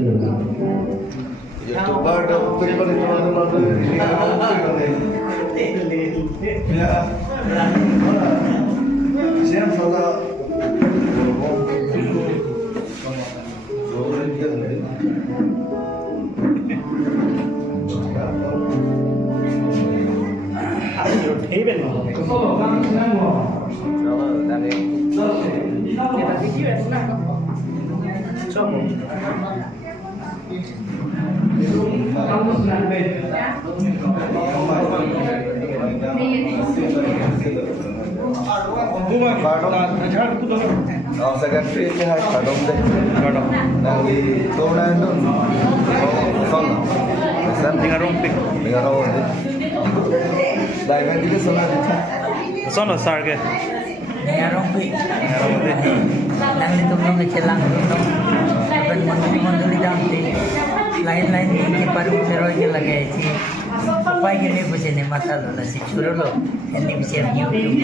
YouTuber dong, teman-teman ini ya. Siapa salah? Second page hai kadom de kadom nangi tona ndon sona san dingarong de diamond de sona sar ke dingarong de nangi tumno ke celang tumno akan manduli damti lain-lain ke paru seroi ke lagai si upai ke ne bese ne masalo na si churolo ini bisa YouTube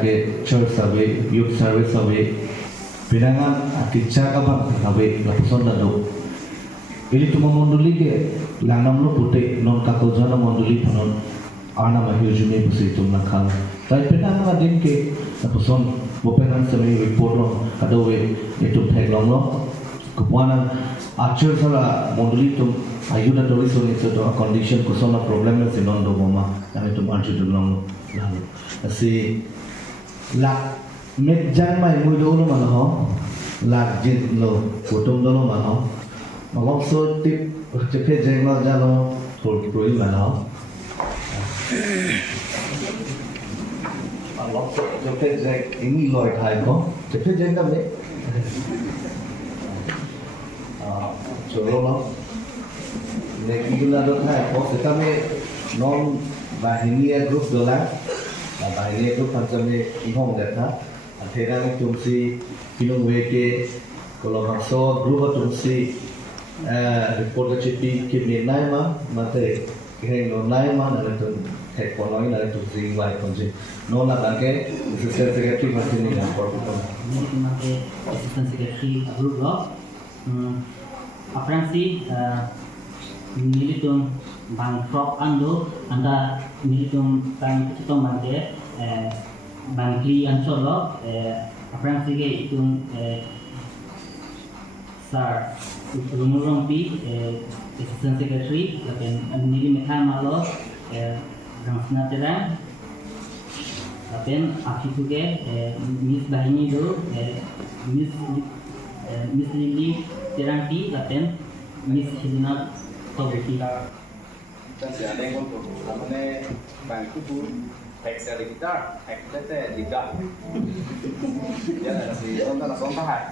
ke church sabe, youth service sabe, pinangan kitcha kapan sabe, lapuson dado. Ini cuma monduli ke lanam lo putih non Kakojan monduli panon ana mahujuni pusi tum nakal. Tapi pinangan adin ke lapuson bopenan sabe report lo kadawe itu peglong lo kepuanan acer sala monduli tum ayuda tulis on itu to condition kusona problem si non do mama yang itu anti dulong lalu si lak medjan mai mu do lo mana ho lak jin lo kutum do lo mana ho magong so tip cepe jeng lo jalo for proi mana ho magong so cepe jeng ini lo khai ko cepe jeng ka me cholo lo Neki guna dot hai ko sekame non bahiniya group dola bahiniya group pancame ihong datha athera me tumsi kinung weke kalau maso group tumsi report chipi kibne naima mate keng no naima na tum thek ponoi na tumsi vai konje no na dake assistant secretary machine na report ko ni mate assistant secretary group lo apransi militum bang prop ando anda militum bang itu mande bang kli ansolo apa sige itu sar rumurompi assistant secretary lapen nili mekha malo rangsna terang lapen akituge miss bahini do miss lili teranti lapen miss hilna Kasi ada yang untuk namanya bangku pun tekstil kita, tekstilnya juga. Dia ada si langsung tahan.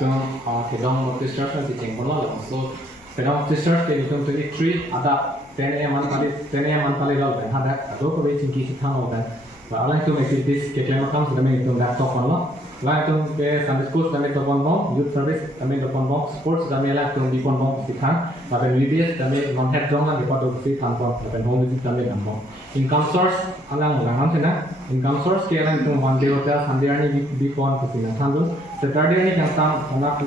nitung Kakojan Baptist Church na si Chengpon lo. So Kakojan Baptist Church ke nitung 23 ada 10 a.m. antali lo ben hada ado ko be tingki si thang lo ben. Ba ala nitung activities ke klema kam sudah nitung dak tok lo. La nitung ke Sunday school kami topon bom, youth service kami topon bom, sports kami la nitung dipon bom si thang. Ba ben VBS kami non-head dong la dipon bom si thang bom. Ba ben home visit kami dang bom. Income source alang ulangan sih na. Income source ke alang nitung one day hotel Sunday ni dipon kusina thang. Saturday ni yang tam anak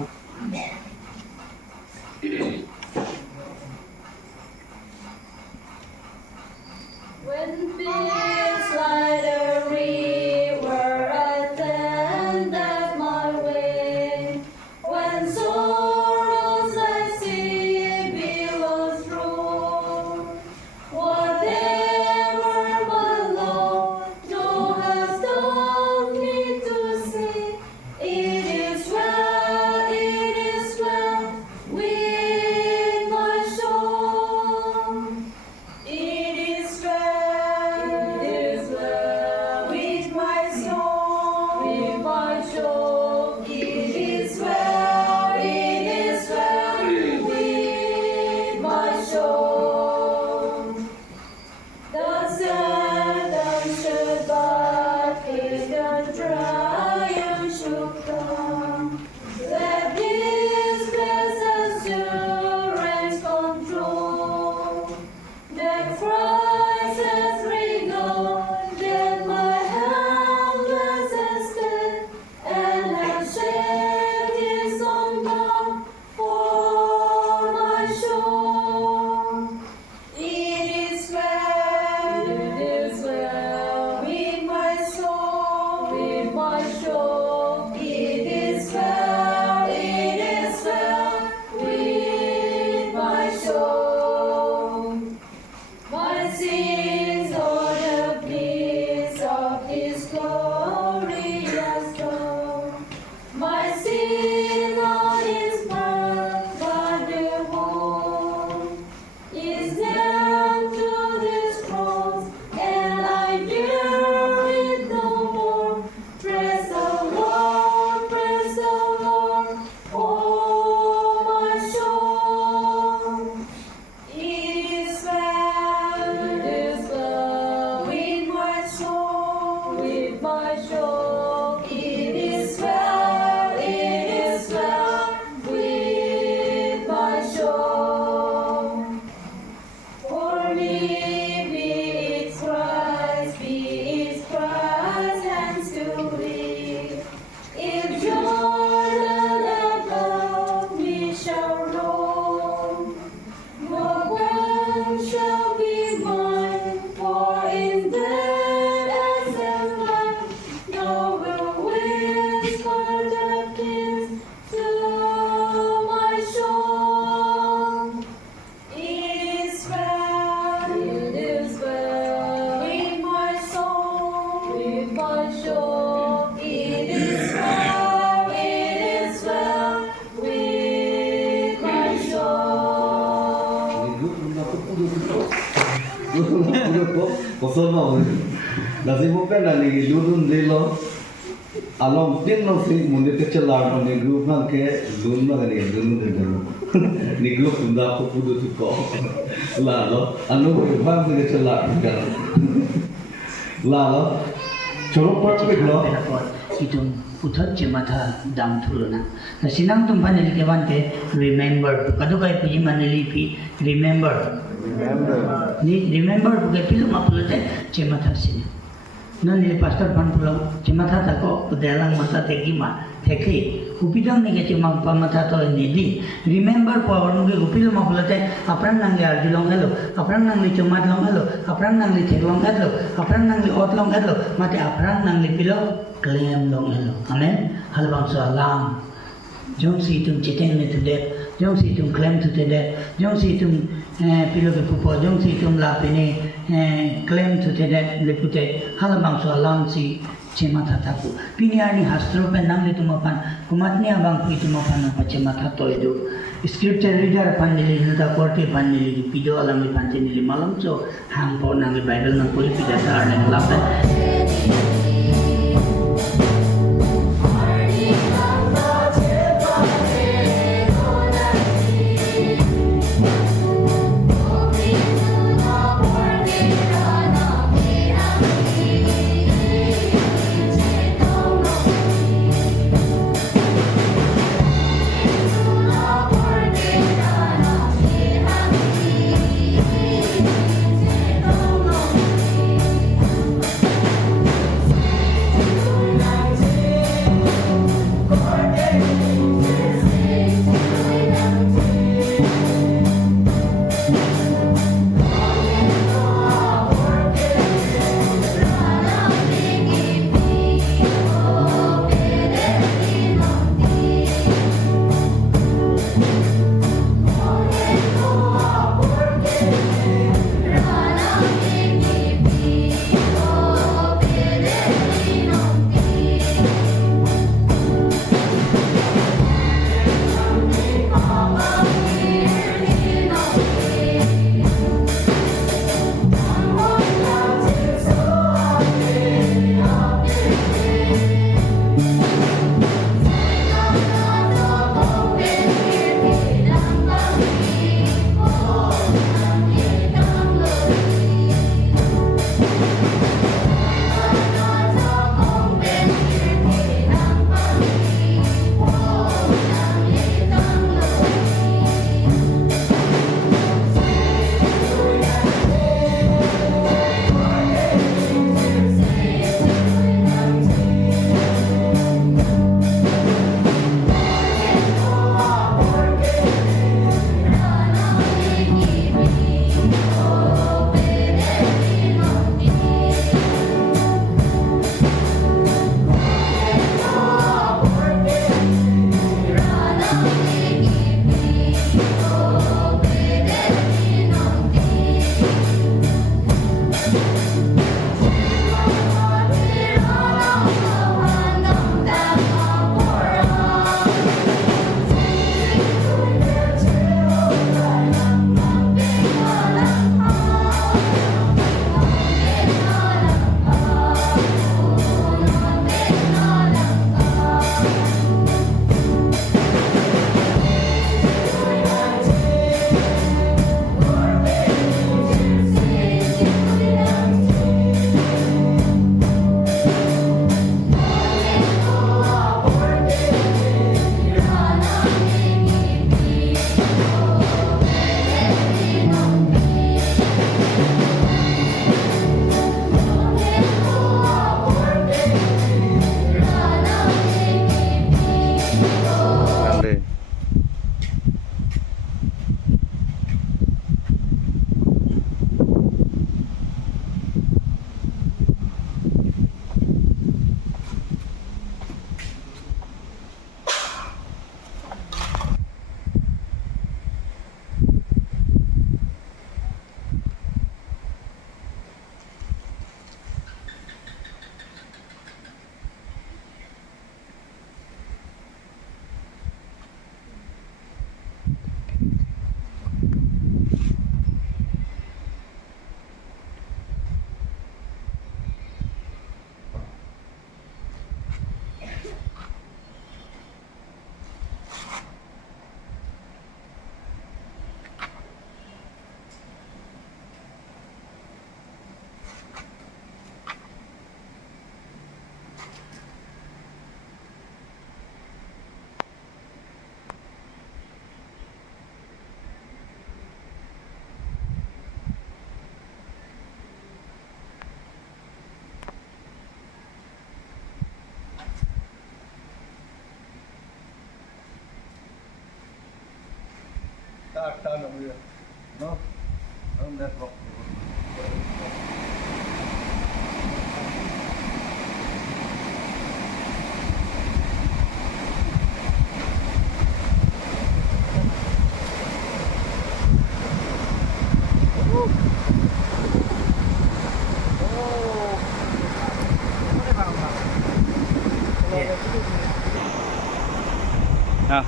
When fears like a river attendeth my way, when sorrows like sea billows roll, whatever my Lord thou hast taught me to say, it is well with my soul. It is well with my soul, with my soul. It is well with my soul. The Satan should but the triumph should come. Let this blessed assurance control. That Christ has regarded my helpless estate and has shed His own blood for my soul. It is well with my soul, with my soul. It is well with my soul. My sins are the bliss of His glorious throne. My sin on His back, but the whole is nailed to this cross, and I bear it no more. Praise the Lord, oh my soul. It is well with my soul, with my soul. It is well with my soul. For me, be it Christ, hands to thee. If Jordan above me shall roll, no one shall be mine, for in death and life, no will whisper the peace to my soul. It is well with my soul, with my soul. It is well with my soul. Lazimo pe na lagi lulun dilo alom tin no si munde ke chalar no ni group na ke lun na ni lun de dilo ni group unda ko pudu tu ko la lo anu ko bang de chalar ka la lo choro part ke lo Itong uthot chematha dam thuluna. Na sinang tum paneli ke bante remember. Kadu kai puji maneli pi remember. Ni remember buke pilu mapulate chematha sini. Na ni pastor pan pulau chematha tako udelang mata tegi ma thekli. Upidang ni ke chemang pamatha to nidi. Remember power nuke upilu mapulate apran nangli arjulong elo, apran nangli chemat long elo, apran nangli theklong elo, apran nangli otlong elo, mate apran nangli pilo claim long elo. Amen. Halbang so alam. Jom si tum chiteng ni tude, jom si tum claim to tude, jom si tum pilo ke pupo, jom si tum lapine claim to tude lepute. Halbang so alam si chematha taku. Piniani hastro pe nangli tumapan, kumatni abang pi tumapan apa chematha to edu. Scripture reader pandili hilda korte pandili pido alam li pandili malam so hampo nangli Bible nang puli pidata arne lapan. No? On that rock. Ah.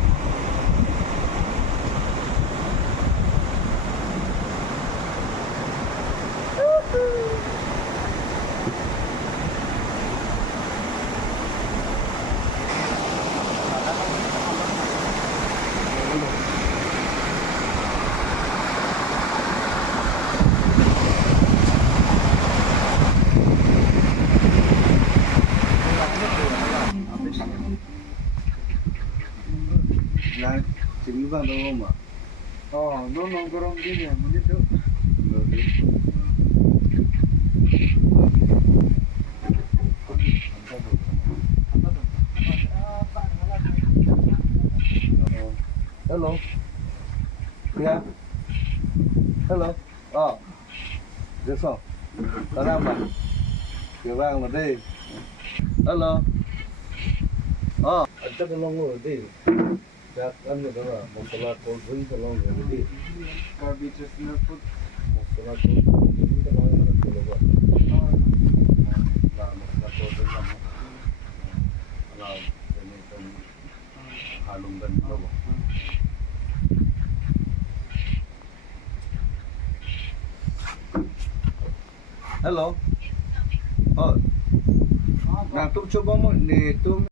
Yan, siguro daw mo. Oh, no, gorong din yan. Dito. Hello. Yeah. Hello. Oh. 됐어. 사람아. 그랑 어디? Hello. Oh, ada kelongo di. Ya kan ada masalah cold drink kelongo di. Carbitrus food. Masalah cold drink kelongo ada kelongo. Nah, masalah cold drink kamu. Kalau ini kan halung dan kelongo. Hello. Oh. Nah, tum coba mo ni tum